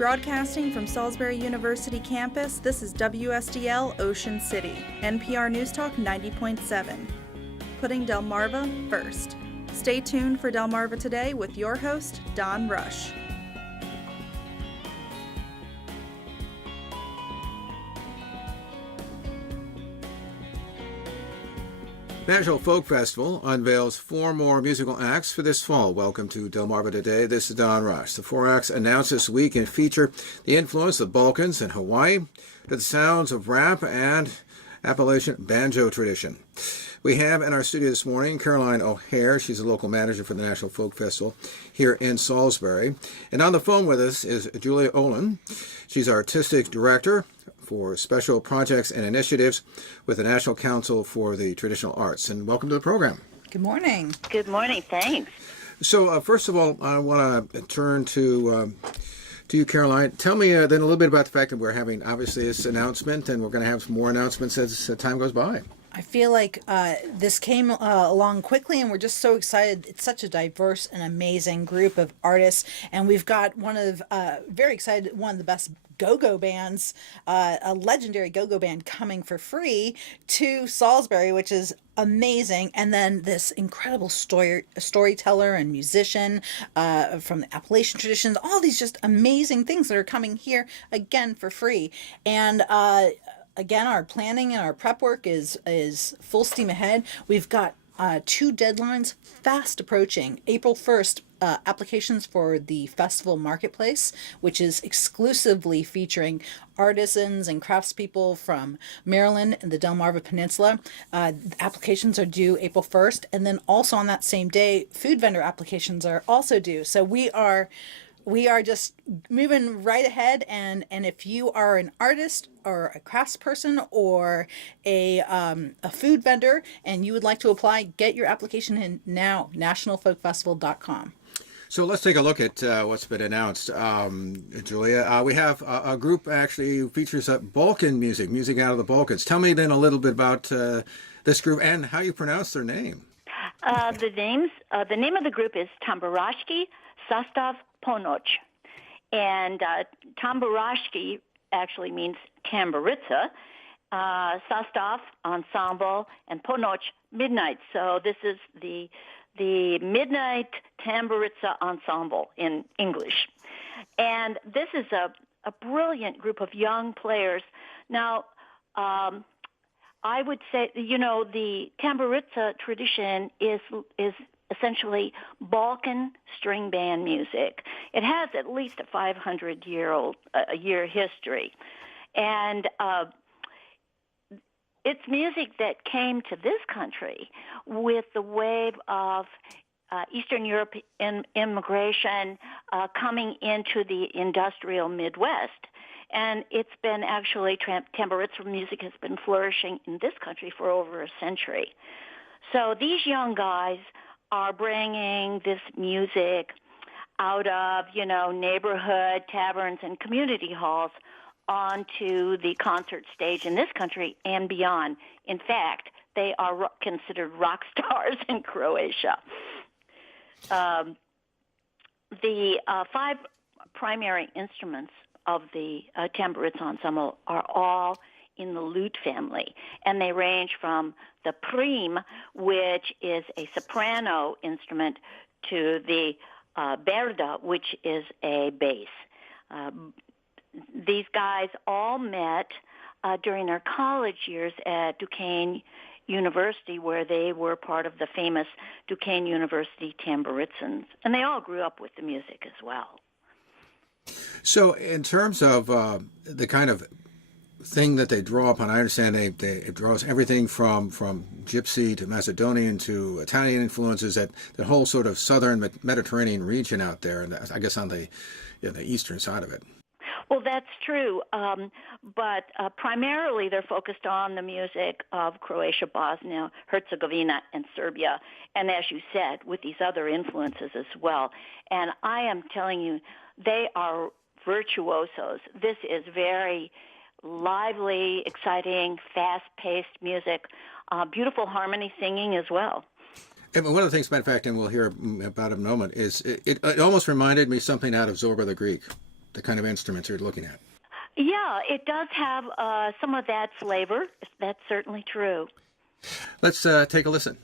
Broadcasting from Salisbury University campus, this is WSDL Ocean City, NPR News Talk 90.7. Putting Delmarva first. Stay tuned for Delmarva Today with your host, Don Rush. National Folk Festival unveils 4 more musical acts for this fall. Welcome to Delmarva Today. This is Don Rush. The 4 acts announced this week and feature the influence of the Balkans and Hawaii to the sounds of rap and Appalachian banjo tradition. We have in our studio this morning Caroline O'Hare. She's a local manager for the National Folk Festival here in Salisbury. And on the phone with us is Julia Olin. She's artistic director for special projects and initiatives with the National Council for the Traditional Arts. And welcome to the program. Good morning. Good morning. Thanks. So first of all, I want to turn to you, Caroline. Tell me then a little bit about the fact that we're having, obviously, this announcement, and we're going to have some more announcements as time goes by. I feel like this came along quickly, and we're just so excited. It's such a diverse and amazing group of artists, and we've got one of the best go-go bands, a legendary go-go band coming for free to Salisbury, which is amazing. And then this incredible storyteller and musician from the Appalachian traditions, all these just amazing things that are coming here again for free. And again, our planning and our prep work is full steam ahead. We've got 2 deadlines fast approaching. April 1st, applications for the festival marketplace, which is exclusively featuring artisans and craftspeople from Maryland and the Delmarva Peninsula. Applications are due April 1st, and then also on that same day, food vendor applications are also due. So we are just moving right ahead, and if you are an artist or a craftsperson or a food vendor and you would like to apply, get your application in now, nationalfolkfestival.com. So let's take a look at what's been announced. Julia, we have a group actually who features Balkan music out of the Balkans. Tell me then a little bit about this group and how you pronounce their name. The name of the group is Tamburashki Sastav Ponoch. And Tamburashki actually means Tamburitsa, Sastav, ensemble, and Ponoch, midnight. So this is the Midnight Tamburitsa Ensemble in English. And this is a brilliant group of young players. Now, I would say, the Tamburitsa tradition is essentially Balkan string band music. It has at least a 500-year history. And it's music that came to this country with the wave of Eastern Europe immigration coming into the industrial Midwest. And it's been actually, Tamburitsa music has been flourishing in this country for over a century. So these young guys are bringing this music out of, neighborhood taverns and community halls onto the concert stage in this country and beyond. In fact, they are considered rock stars in Croatia. The 5 primary instruments of the Tamburitsa ensemble are all in the lute family, and they range from the prim, which is a soprano instrument, to the berda, which is a bass. These guys all met during their college years at Duquesne University, where they were part of the famous Duquesne University Tamburitsans, and they all grew up with the music as well. So in terms of the kind of thing that they draw upon, I understand it draws everything from Gypsy to Macedonian to Italian influences, that whole sort of southern Mediterranean region out there, and I guess on the eastern side of it. Well, that's true, but primarily they're focused on the music of Croatia, Bosnia, Herzegovina, and Serbia, and as you said, with these other influences as well. And I am telling you, they are virtuosos. This is very lively, exciting, fast-paced music, beautiful harmony singing as well. And one of the things, matter of fact, and we'll hear about it in a moment, is it almost reminded me something out of Zorba the Greek. the kind of instruments you're looking at. Yeah, it does have some of that flavor. That's certainly true. Let's take a listen.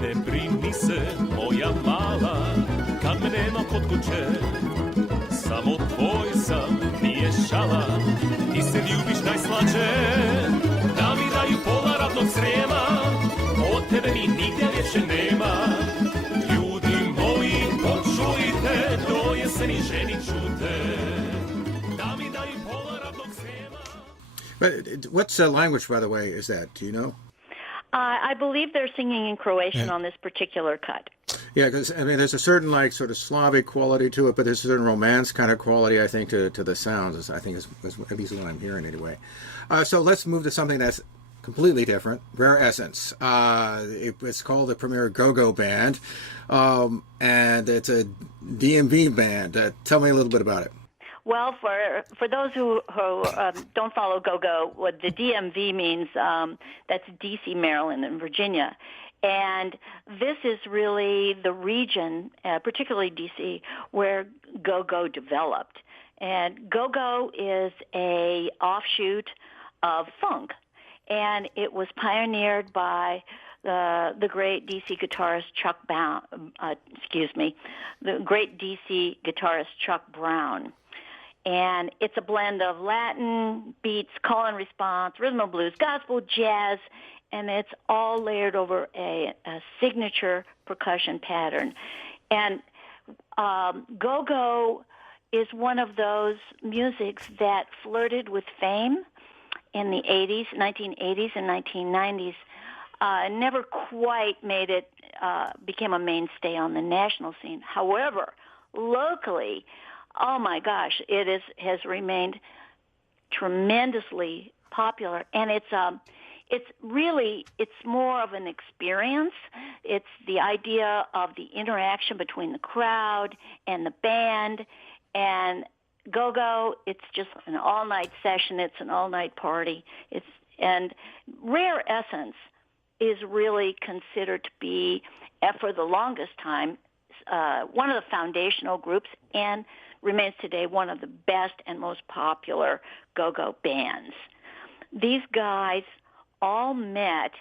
Ne brini se, moja mala, kad me nema kod kuće. Samo tvoj sam, nije šala, ti se ljubiš najslađe. Da mi daju pola radnog Srema, od tebe mi nigdje više nema. Ljudi moji, počujte, do jeseni ženit ću te. Da mi daju pola radnog Srema. But what's language, by the way, is that? Do you know? I believe they're singing in Croatian on this particular cut. Yeah, because I mean, there's a certain like sort of Slavic quality to it, but there's a certain Romance kind of quality, I think, to the sounds. I think is at least what I'm hearing anyway. So let's move to something that's completely different. Rare Essence. It's called the Premier Go-Go Band, and it's a DMV band. Tell me a little bit about it. Well, for those who don't follow go-go, what the DMV means, that's D.C., Maryland, and Virginia. And this is really the region, particularly D.C., where go-go developed. And go-go is a offshoot of funk, and it was pioneered by the great D.C. guitarist the great D.C. guitarist Chuck Brown. And it's a blend of Latin beats, call and response, rhythm and blues, gospel, jazz, and it's all layered over a signature percussion pattern. And go-go is one of those musics that flirted with fame in the 1980s and 1990s. Never quite made it, became a mainstay on the national scene. However, locally, oh my gosh, has remained tremendously popular, and it's more of an experience. It's the idea of the interaction between the crowd and the band, and go-go. It's just an all-night session. It's an all-night party. And Rare Essence is really considered to be, for the longest time, one of the foundational groups, and remains today one of the best and most popular go-go bands. These guys all met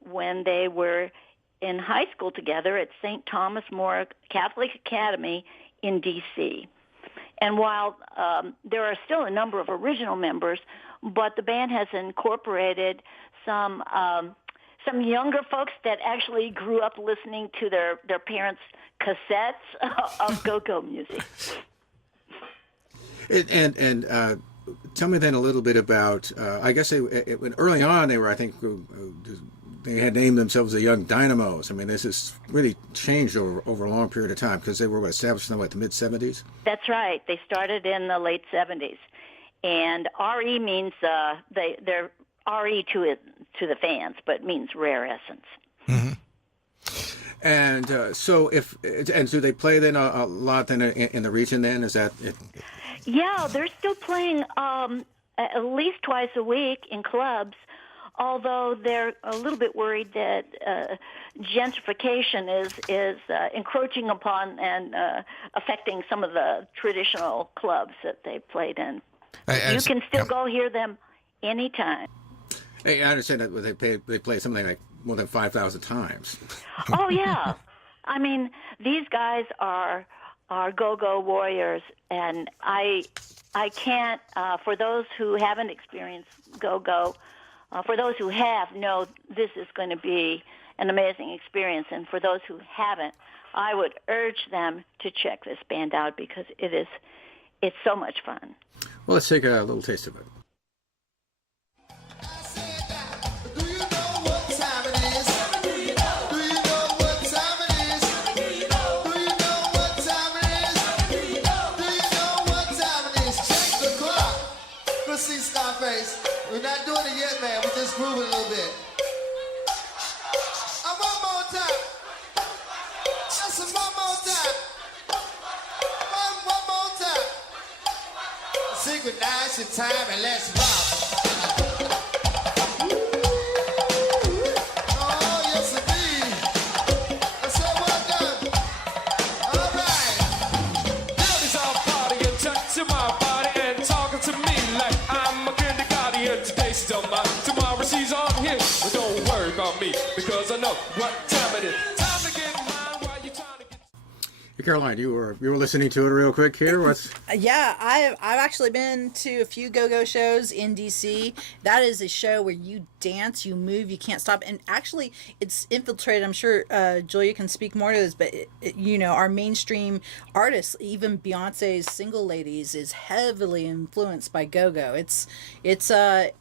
when they were in high school together at St. Thomas More Catholic Academy in D.C. And while there are still a number of original members, but the band has incorporated some younger folks that actually grew up listening to their parents' cassettes of go-go music. And tell me then a little bit about, I guess early on they were, I think, they had named themselves the Young Dynamos. I mean, this has really changed over a long period of time because they were established in the mid-'70s? That's right. They started in the late 70s. And RE means, they're RE to the fans, but means Rare Essence. Mm-hmm. And so do they play then a lot then in the region then? Is that it? Yeah, they're still playing at least twice a week in clubs, although they're a little bit worried that gentrification is encroaching upon and affecting some of the traditional clubs that they played in. You can still go hear them anytime. Hey, I understand that they play something like more than 5,000 times. Oh, yeah. I mean, these guys are go-go warriors, and I can't, for those who haven't experienced go-go, for those who have, know this is going to be an amazing experience. And for those who haven't, I would urge them to check this band out because it's so much fun. Well, let's take a little taste of it. We're not doing it yet, man. We're just grooving a little bit. synchronize your time and let's rock. Oh, yes, indeed. I said, well done. All right. Ladies are partying, touching my body and talking to me like I'm a kindergarten. Today she's on my, tomorrow she's on here. But don't worry about me because I know what time it is. Time to get mine while you trying to get. Hey, Caroline, you were listening to it real quick here. What's Yeah, I've actually been to a few go-go shows in DC. That is a show where you dance, you move, you can't stop, and actually it's infiltrated. I'm sure Julia can speak more to this, but our mainstream artists, even Beyonce's Single Ladies, is heavily influenced by go-go. It's a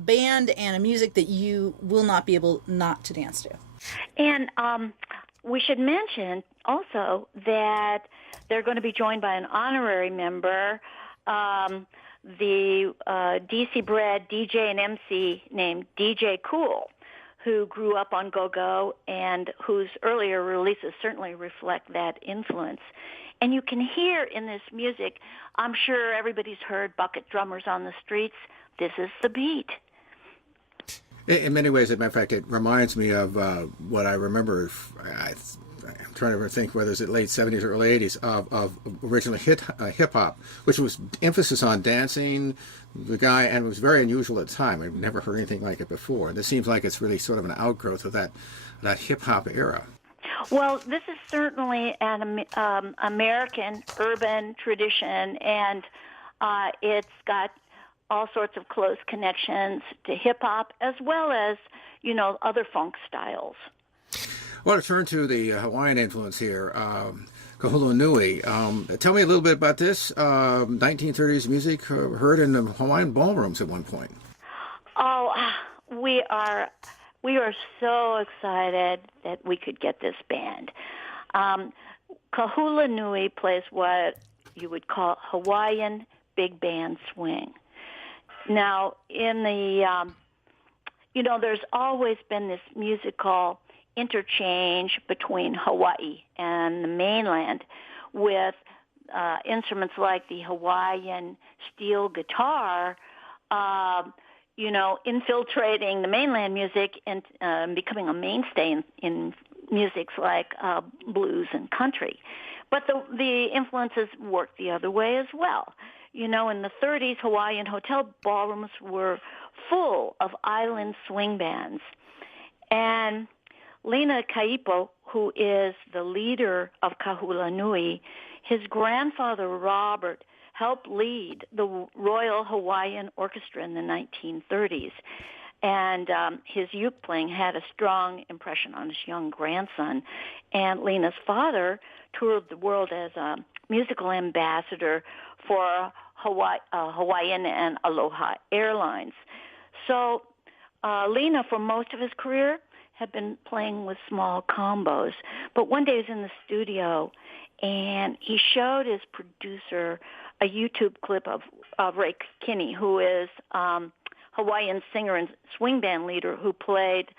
band and a music that you will not be able not to dance to. And we should mention also that they're going to be joined by an honorary member, the DC-bred DJ and MC named DJ Cool, who grew up on go-go and whose earlier releases certainly reflect that influence. And you can hear in this music, I'm sure everybody's heard Bucket Drummers on the Streets. This is the beat. in many ways, as a matter of fact, it reminds me of what I remember. I'm trying to think whether it's the late 70s or early 80s of original hip hop, which was emphasis on dancing. The guy, and it was very unusual at the time. I've never heard anything like it before. And this seems like it's really sort of an outgrowth of that hip hop era. Well, this is certainly an American urban tradition, and it's got all sorts of close connections to hip-hop as well as, other funk styles. I want to turn to the Hawaiian influence here, Kahula Nui. Tell me a little bit about this 1930s music heard in the Hawaiian ballrooms at one point. Oh, we are so excited that we could get this band. Kahula Nui plays what you would call Hawaiian big band swing. Now, in the, there's always been this musical interchange between Hawaii and the mainland with instruments like the Hawaiian steel guitar, infiltrating the mainland music and becoming a mainstay in musics like blues and country. But the influences worked the other way as well. In the 30s, Hawaiian hotel ballrooms were full of island swing bands. And Lena Kaipo, who is the leader of Kahula Nui, his grandfather Robert helped lead the Royal Hawaiian Orchestra in the 1930s. And his uke playing had a strong impression on his young grandson. And Lena's father toured the world as a musical ambassador for Hawaiian and Aloha Airlines. So Lena, for most of his career, had been playing with small combos. But one day he was in the studio, and he showed his producer a YouTube clip of Ray Kinney, who is Hawaiian singer and swing band leader who played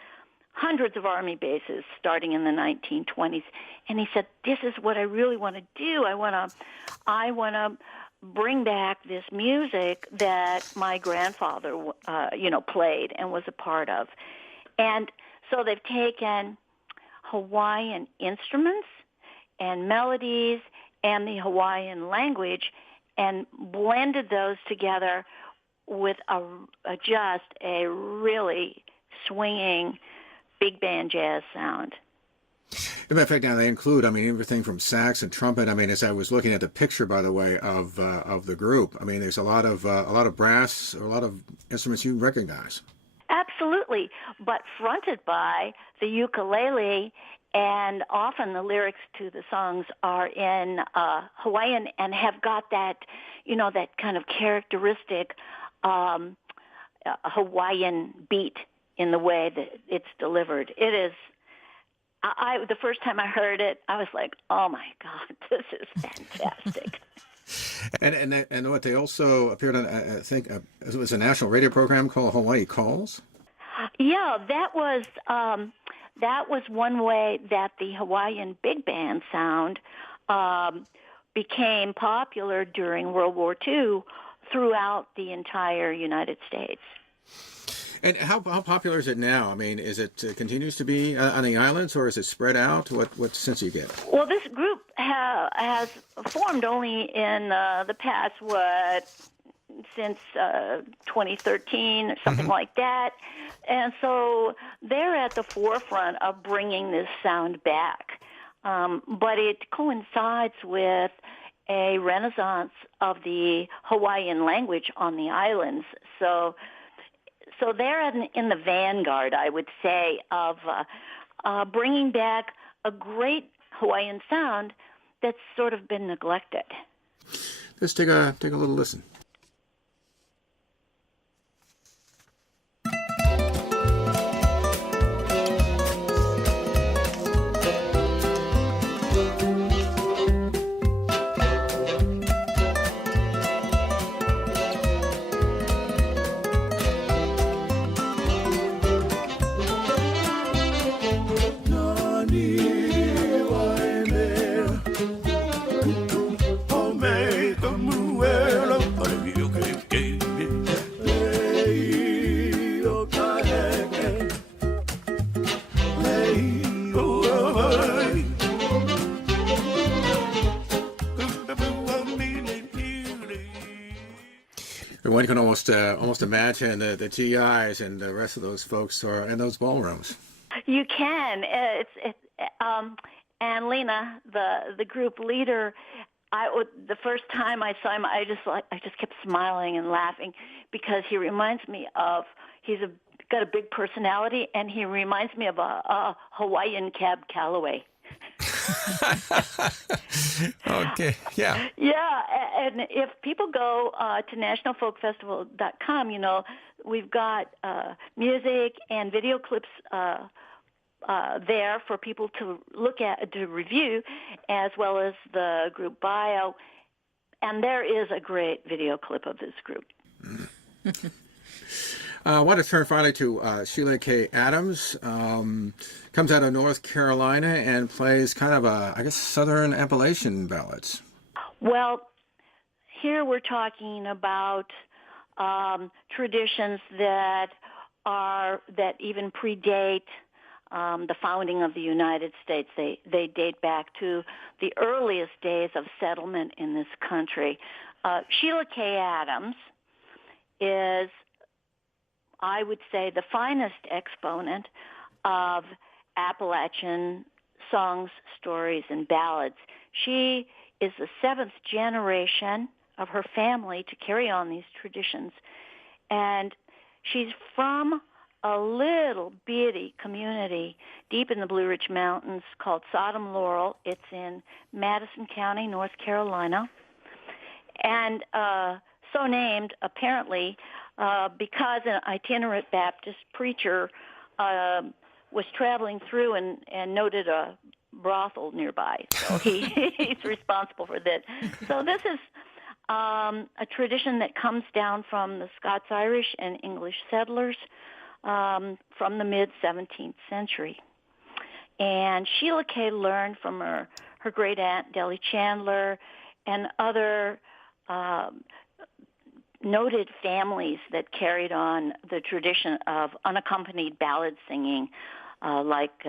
hundreds of army bases starting in the 1920s. And he said, this is what I really want to do. I want to bring back this music that my grandfather, played and was a part of. And so they've taken Hawaiian instruments and melodies and the Hawaiian language and blended those together with just a really swinging big band jazz sound. As a matter of fact, now they include, everything from sax and trumpet. As I was looking at the picture, by the way, of the group, there's a lot of brass, a lot of instruments you recognize. Absolutely, but fronted by the ukulele, and often the lyrics to the songs are in Hawaiian and have got that, that kind of characteristic Hawaiian beat in the way that it's delivered. It is. The first time I heard it, I was like, "Oh my God, this is fantastic!" And what they also appeared on, I think, it was a national radio program called Hawaii Calls. Yeah, that was one way that the Hawaiian big band sound became popular during World War II throughout the entire United States. And how popular is it now? I mean, is it continues to be on the islands, or is it spread out? What sense do you get? Well, this group has formed only in the past, since 2013 or something like that. And so they're at the forefront of bringing this sound back. But it coincides with a renaissance of the Hawaiian language on the islands. So they're in the vanguard, I would say, of bringing back a great Hawaiian sound that's sort of been neglected. Let's take a little listen. One can almost imagine the GIs and the rest of those folks are in those ballrooms. You can. And Lena, the group leader, the first time I saw him, I just kept smiling and laughing because he reminds me of got a big personality, and he reminds me of a Hawaiian Cab Calloway. Okay, yeah. Yeah, and if people go to nationalfolkfestival.com, we've got music and video clips there for people to look at, to review, as well as the group bio. And there is a great video clip of this group. I want to turn finally to Sheila K. Adams. Comes out of North Carolina and plays kind of Southern Appalachian ballads. Well, here we're talking about traditions that even predate the founding of the United States. They date back to the earliest days of settlement in this country. Sheila K. Adams is, I would say, the finest exponent of Appalachian songs, stories, and ballads. She is the seventh generation of her family to carry on these traditions. And she's from a little bitty community deep in the Blue Ridge Mountains called Sodom Laurel. It's in Madison County, North Carolina. And so named, apparently, because an itinerant Baptist preacher was traveling through and noted a brothel nearby. So he's responsible for that. So this is a tradition that comes down from the Scots-Irish and English settlers from the mid-17th century. And Sheila K. learned from her great-aunt, Dellie Chandler, and other noted families that carried on the tradition of unaccompanied ballad singing, like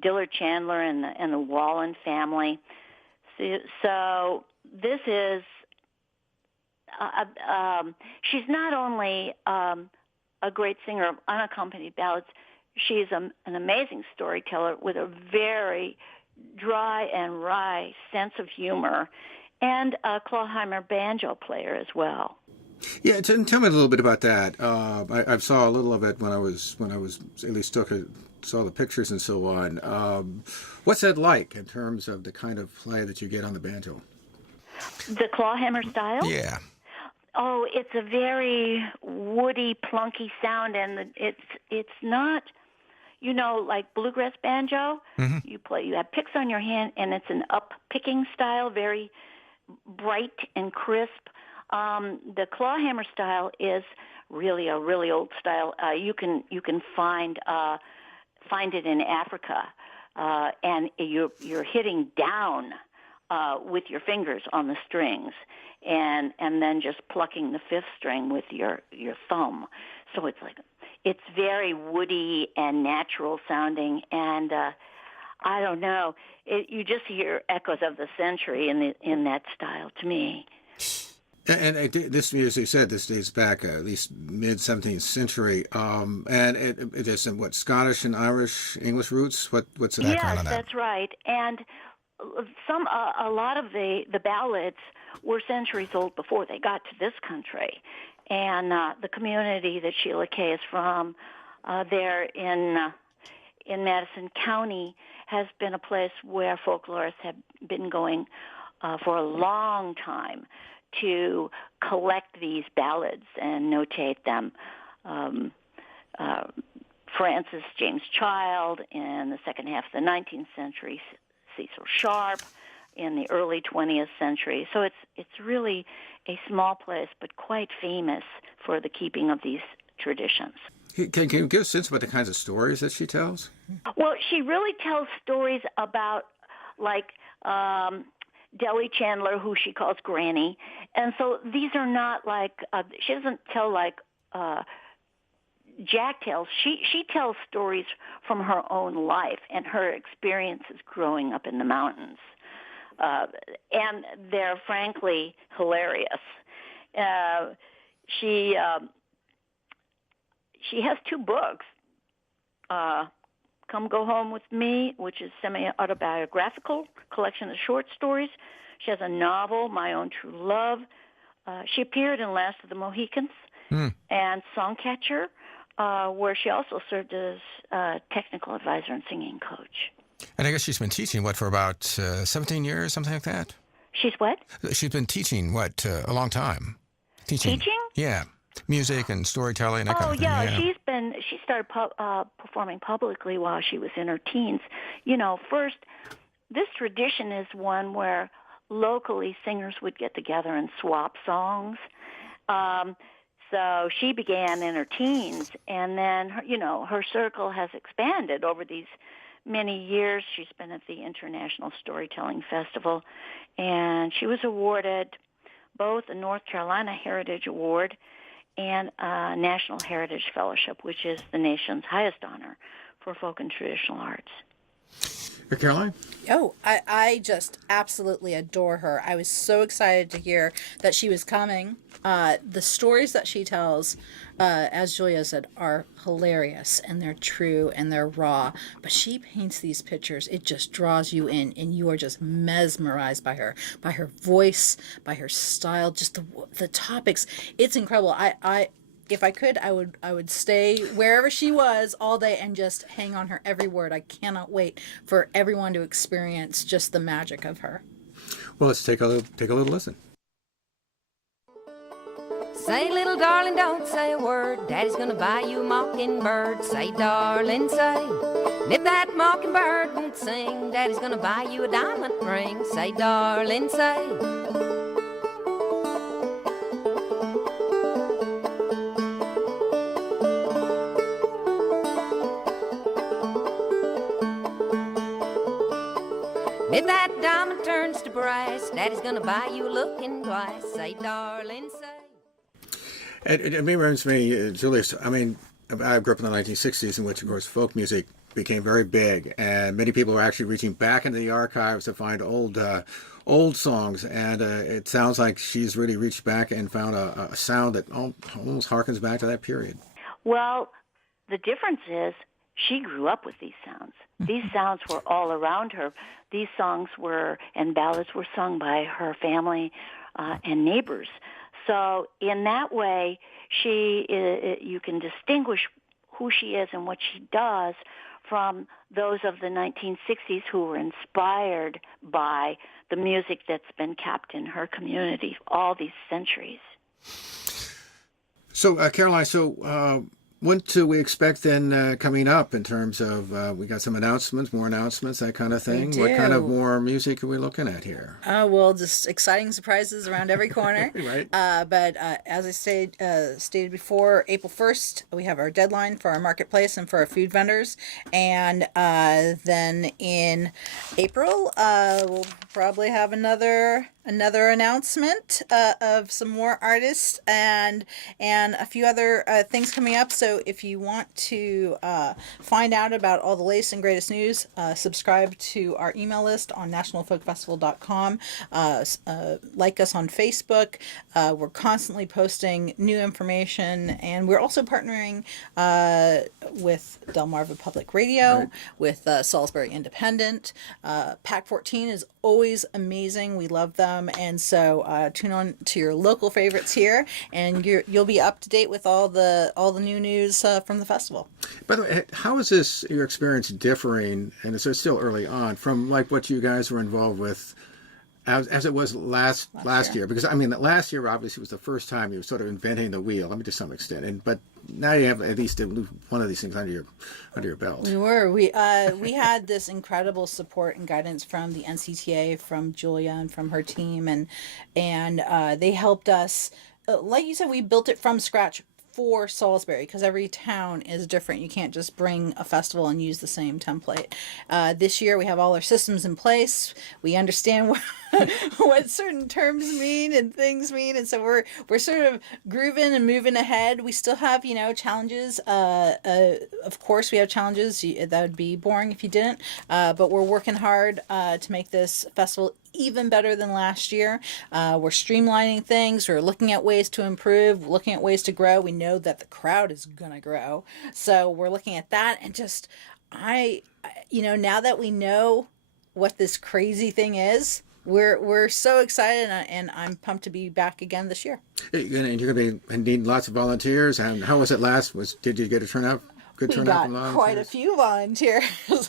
Dillard Chandler and the Wallen family. So this is she's not only a great singer of unaccompanied ballads, she's an amazing storyteller with a very dry and wry sense of humor, and a clawhammer banjo player as well. Yeah, tell me a little bit about that. I saw a little of it when I was at least saw the pictures and so on. What's that like in terms of the kind of play that you get on the banjo? The clawhammer style? Yeah. Oh, it's a very woody, plunky sound, and it's not, like bluegrass banjo. Mm-hmm. You have picks on your hand, and it's an up-picking style, very bright and crisp. The clawhammer style is really a really old style. You can find it in Africa, and you're hitting down with your fingers on the strings, and then just plucking the fifth string with your thumb. So it's very woody and natural sounding, and I don't know, you just hear echoes of the century in that style to me. And this, as you said, this dates back at least mid-17th century, and it is what, Scottish and Irish, English roots. What's the background on that? Yes, that's right. And a lot of the ballads were centuries old before they got to this country, and the community that Sheila Kay is from, there in Madison County, has been a place where folklorists have been going for a long time to collect these ballads and notate them. Francis James Child in the second half of the 19th century, Cecil Sharp in the early 20th century. So it's really a small place, but quite famous for the keeping of these traditions. Can you give a sense about the kinds of stories that she tells? Well, she really tells stories about, like, Deli Chandler, who she calls Granny. And so these are not like, she doesn't tell like Jack tales. She tells stories from her own life and her experiences growing up in the mountains. And they're frankly hilarious. She has two books. Come Go Home With Me, which is semi-autobiographical collection of short stories. She has a novel, My Own True Love. She appeared in Last of the Mohicans and Songcatcher, where she also served as technical advisor and singing coach. And I guess she's been teaching, for about 17 years, something like that? She's what? She's been teaching, a long time. Teaching? Yeah. Music and storytelling, that kind of thing. Yeah. She started performing publicly while she was in her teens. First, this tradition is one where locally singers would get together and swap songs. So she began in her teens, and then, her circle has expanded over these many years. She's been at the International Storytelling Festival, and she was awarded both a North Carolina Heritage Award and a National Heritage Fellowship, which is the nation's highest honor for folk and traditional arts. Caroline? Oh, I just absolutely adore her. I was so excited to hear that she was coming. The stories that she tells, as Julia said, are hilarious, and they're true, and they're raw. But she paints these pictures. It just draws you in, and you are just mesmerized by her voice, by her style, just the topics. It's incredible. If I could, I would stay wherever she was all day and just hang on her every word. I cannot wait for everyone to experience just the magic of her. Well, let's take a little listen. Say, little darling, don't say a word. Daddy's gonna buy you a mockingbird. Say, darling, say. And if that mockingbird won't sing, Daddy's gonna buy you a diamond ring. Say, darling, say. If that diamond turns to brass, Daddy's gonna buy you a looking glass. Say, darling, say. It reminds me, Julius, I grew up in the 1960s, in which, of course, folk music became very big, and many people were actually reaching back into the archives to find old songs, and it sounds like she's really reached back and found a sound that almost harkens back to that period. Well, the difference is she grew up with these sounds. These sounds were all around her. These songs and ballads were sung by her family and neighbors. So in that way, you can distinguish who she is and what she does from those of the 1960s who were inspired by the music that's been kept in her community all these centuries. So, Caroline, What do we expect then coming up in terms of, we got some announcements, more announcements, that kind of thing? We What kind of do. more music are we looking at here? Well, just exciting surprises around every corner. Right. But as I stated before, April 1st, we have our deadline for our marketplace and for our food vendors. And then in April, we'll probably have another announcement of some more artists and a few other things coming up. So if you want to find out about all the latest and greatest news, subscribe to our email list on nationalfolkfestival.com. Like us on Facebook. We're constantly posting new information, and we're also partnering with Delmarva Public Radio, Right. with Salisbury Independent. Pack 14 is always amazing. We love them, and so tune on to your local favorites here, and you'll be up to date with all the new news from the festival. By the way, how is this, your experience differing, and it's still early on, from like what you guys were involved with as it was last year? Because, I mean, last year obviously was the first time you were sort of inventing the wheel, I mean, to some extent, but now you have at least one of these things under your belt. We had this incredible support and guidance from the NCTA, from Julia and from her team, and they helped us. Like you said, we built it from scratch for Salisbury, because every town is different. You can't just bring a festival and use the same template. This year we have all our systems in place. We understand what certain terms mean and things mean, and so we're sort of grooving and moving ahead. We still have challenges. Of course, we have challenges. That would be boring if you didn't. But we're working hard to make this festival even better than last year. We're streamlining things. We're looking at ways to improve, looking at ways to grow. We know that the crowd is going to grow. So we're looking at that, and just, now that we know what this crazy thing is, we're so excited, and I'm pumped to be back again this year. And you're going to need lots of volunteers. And how was it last? Did you get a turnout? Good We turnout got from volunteers? quite a few volunteers.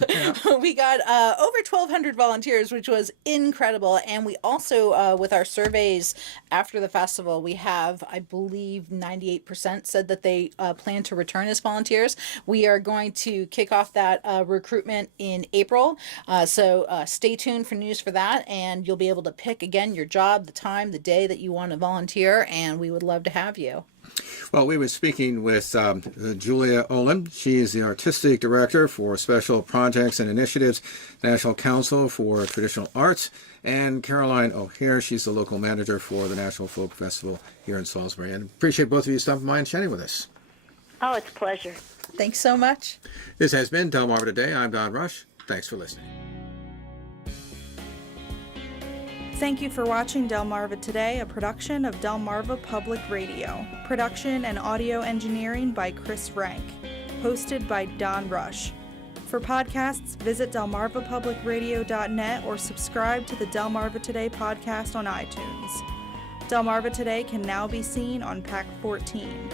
Yeah. We got over 1,200 volunteers, which was incredible. And we also, with our surveys after the festival, we have, I believe, 98% said that they plan to return as volunteers. We are going to kick off that recruitment in April. So stay tuned for news for that. And you'll be able to pick, again, your job, the time, the day that you want to volunteer. And we would love to have you. Well, we were speaking with Julia Olin. She is the Artistic Director for Special Projects and Initiatives, National Council for Traditional Arts, and Caroline O'Hare. She's the local manager for the National Folk Festival here in Salisbury. And appreciate both of you stopping by and chatting with us. Oh, it's a pleasure. Thanks so much. This has been Delmarva Today. I'm Don Rush. Thanks for listening. Thank you for watching Delmarva Today, a production of Delmarva Public Radio. Production and audio engineering by Chris Rank. Hosted by Don Rush. For podcasts, visit delmarvapublicradio.net or subscribe to the Delmarva Today podcast on iTunes. Delmarva Today can now be seen on Pack 14.